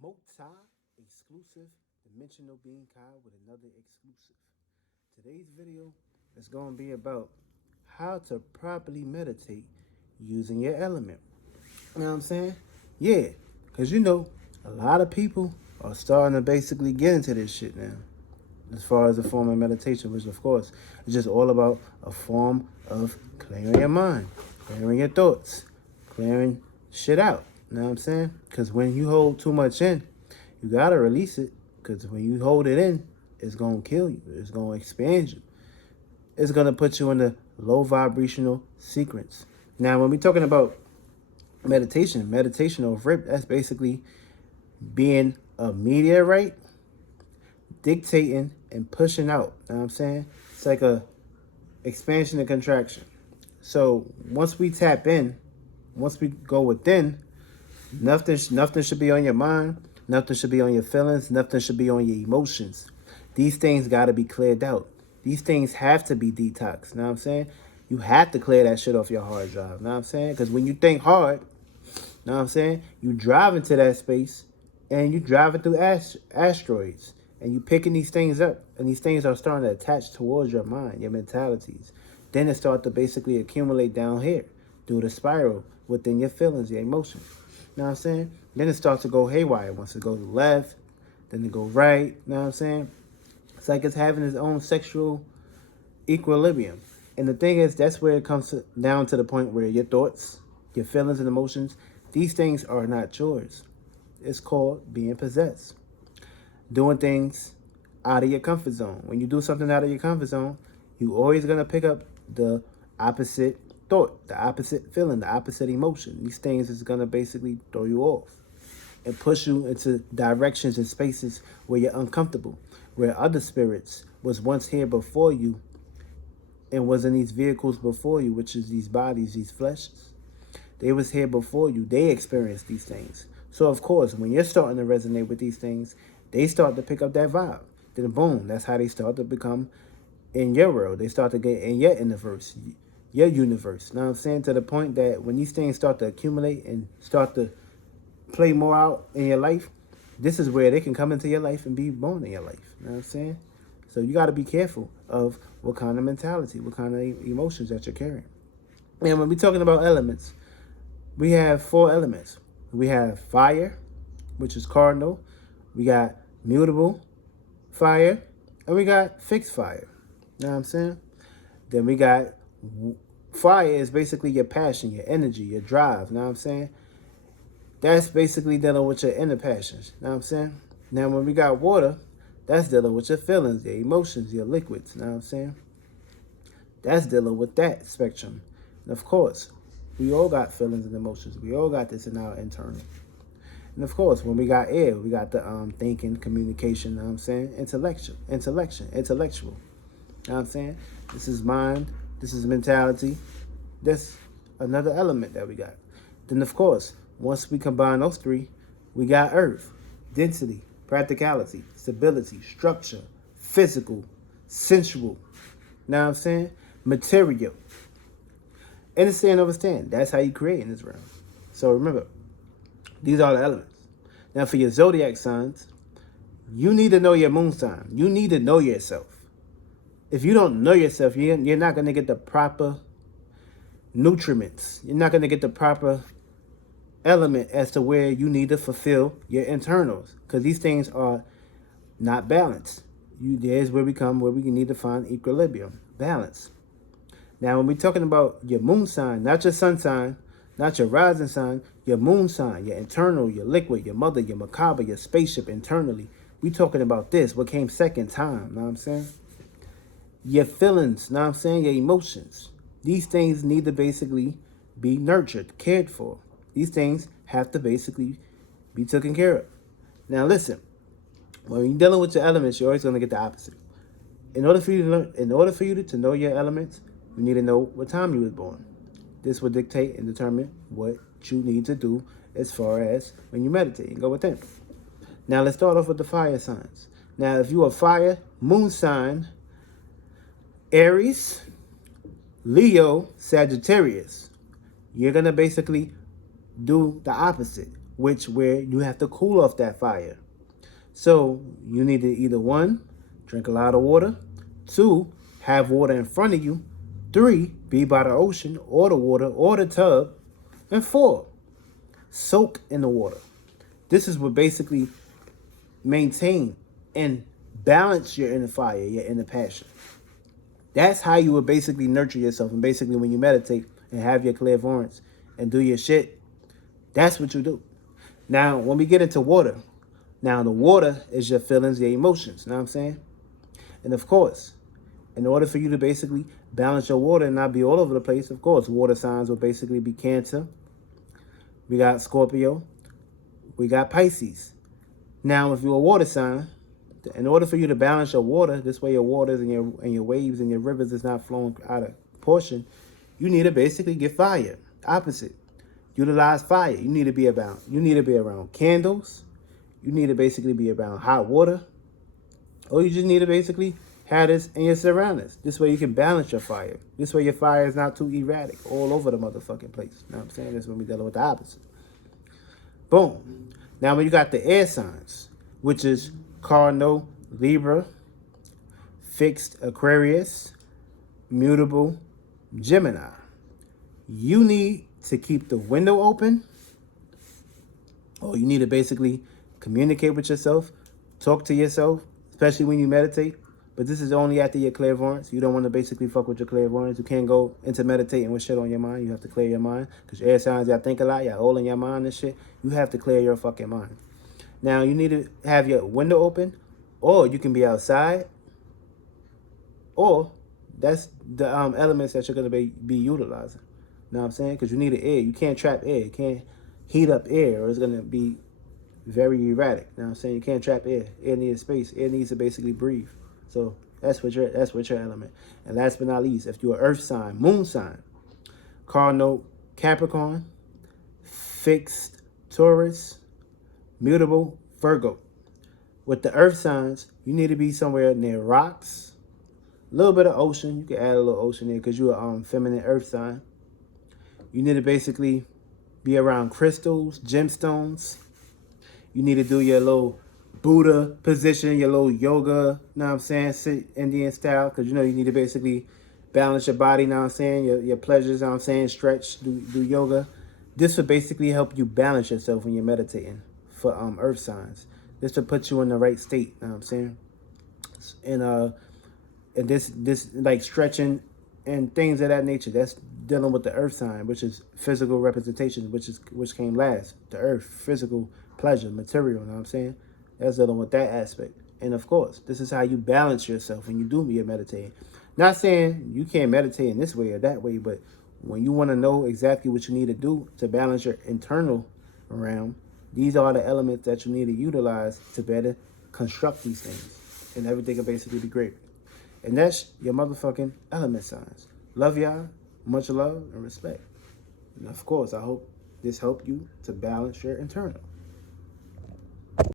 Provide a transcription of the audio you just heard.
Multi-exclusive dimensional being Kai with another exclusive. Today's video is going to be about how to properly meditate using your element. You know what I'm saying? Yeah, because a lot of people are starting to basically get into this shit now. As far as a form of meditation, which of course is just all about a form of clearing your mind, clearing your thoughts, clearing shit out. You know what I'm saying? Because when you hold too much in, you gotta release it. Because when you hold it in, it's gonna kill you. It's gonna expand you. It's gonna put you in the low vibrational sequence. Now, when we're talking about meditation or rip, that's basically being a meteorite, dictating and pushing out. You know what I'm saying? It's like a expansion and contraction. So once we tap in, once we go within, nothing should be on your mind. Nothing should be on your feelings. Nothing should be on your emotions. These things got to be cleared out. These things have to be detoxed. You know what I'm saying? You have to clear that shit off your hard drive. You know what I'm saying? Because when you think hard, you know what I'm saying? You drive into that space and you driving through asteroids. And you picking these things up. And these things are starting to attach towards your mind, your mentalities. Then it starts to basically accumulate down here through the spiral within your feelings, your emotions. You know what I'm saying? Then it starts to go haywire. Once it goes left, then it go right. You know what I'm saying? It's like it's having its own sexual equilibrium. And the thing is, that's where it comes down to the point where your thoughts, your feelings and emotions, these things are not yours. It's called being possessed. Doing things out of your comfort zone. When you do something out of your comfort zone, you always going to pick up the opposite thought, the opposite feeling, the opposite emotion. These things is going to basically throw you off and push you into directions and spaces where you're uncomfortable, where other spirits was once here before you and was in these vehicles before you, which is these bodies, these fleshes. They was here before you. They experienced these things. So, of course, when you're starting to resonate with these things, they start to pick up that vibe. Then boom, that's how they start to become in your world. They start to get in your universe, your universe. You know what I'm saying? To the point that when these things start to accumulate and start to play more out in your life, this is where they can come into your life and be born in your life. You know what I'm saying? So you got to be careful of what kind of mentality, what kind of emotions that you're carrying. And when we're talking about elements, we have 4 elements. We have fire, which is cardinal. We got mutable fire, and we got fixed fire. You know what I'm saying? Then we got fire is basically your passion, your energy, your drive. You know what I'm saying? That's basically dealing with your inner passions. You know what I'm saying? Now, when we got water, that's dealing with your feelings, your emotions, your liquids. You know what I'm saying? That's dealing with that spectrum. And of course, we all got feelings and emotions. We all got this in our internal. And of course, when we got air, we got the thinking, communication, you know what I'm saying? Intellectual. You know what I'm saying? This is mind, this is mentality. That's another element that we got. Then of course, once we combine those 3, we got earth, density, practicality, stability, structure, physical, sensual. You know what I'm saying? Material. Understand. That's how you create in this realm. So remember, these are the elements. Now, for your zodiac signs, you need to know your moon sign. You need to know yourself. If you don't know yourself, you're not going to get the proper nutriments. You're not going to get the proper element as to where you need to fulfill your internals. Because these things are not balanced. There's where we need to find equilibrium, balance. Now, when we're talking about your moon sign, not your sun sign, not your rising sign, your moon sign, your internal, your liquid, your mother, your macabre, your spaceship internally. We talking about this, what came second time, know what I'm saying? Your feelings, know what I'm saying? Your emotions. These things need to basically be nurtured, cared for. These things have to basically be taken care of. Now listen, when you're dealing with your elements, you're always going to get the opposite. In order for you to know your elements, you need to know what time you was born. This will dictate and determine what you need to do as far as when you meditate and go within. Now, let's start off with the fire signs. Now, if you are fire, moon sign, Aries, Leo, Sagittarius, you're going to basically do the opposite. where you have to cool off that fire. So you need to either one, drink a lot of water, two, have water in front of you, three, be by the ocean or the water or the tub, and four, soak in the water. This is what basically maintain and balance your inner fire, your inner passion. That's how you would basically nurture yourself. And basically when you meditate and have your clairvoyance and do your shit, that's what you do. Now, when we get into water, now the water is your feelings, your emotions, you know what I'm saying? And of course, in order for you to basically balance your water and not be all over the place, of course, water signs will basically be Cancer. We got Scorpio. We got Pisces. Now, if you're a water sign, in order for you to balance your water, this way your waters and your waves and your rivers is not flowing out of proportion, you need to basically get fire. Opposite. Utilize fire. You need to be around candles. You need to basically be around hot water. Or you just need to basically have this in your surroundings. This way you can balance your fire. This way your fire is not too erratic all over the motherfucking place. You know what I'm saying? That's when we're dealing with the opposite. Boom. Now when you got the air signs, which is Cardinal, Libra, Fixed, Aquarius, Mutable, Gemini. You need to keep the window open, or you need to basically communicate with yourself, talk to yourself, especially when you meditate. But this is only after your clairvoyance. You don't want to basically fuck with your clairvoyance. You can't go into meditating with shit on your mind. You have to clear your mind. Because air signs, y'all think a lot. Y'all all in your mind and shit. You have to clear your fucking mind. Now, you need to have your window open, or you can be outside, or that's the elements that you're going to be utilizing. You know what I'm saying? Because you need an air. You can't trap air. You can't heat up air, or it's going to be very erratic. You know what I'm saying? You can't trap air. Air needs space. Air needs to basically breathe. So that's what your element. And last but not least, if you're an earth sign, moon sign, Cardinal, Capricorn, Fixed, Taurus, Mutable, Virgo. With the earth signs, you need to be somewhere near rocks, a little bit of ocean. You can add a little ocean there because you're a feminine earth sign. You need to basically be around crystals, gemstones. You need to do your little Buddha position, your little yoga, you know what I'm saying, sit Indian style, because you know you need to basically balance your body, you know what I'm saying, your pleasures, you know what I'm saying, stretch, do yoga. This will basically help you balance yourself when you're meditating for earth signs. This will put you in the right state, you know what I'm saying? And this like stretching and things of that nature, that's dealing with the earth sign, which is physical representation, which came last. The earth, physical pleasure, material, you know what I'm saying? That's dealing with that aspect. And of course, this is how you balance yourself when you do your meditating. Not saying you can't meditate in this way or that way, but when you want to know exactly what you need to do to balance your internal realm, these are the elements that you need to utilize to better construct these things. And everything will basically be great. And that's your motherfucking element signs. Love y'all. Much love and respect. And of course, I hope this helped you to balance your internal.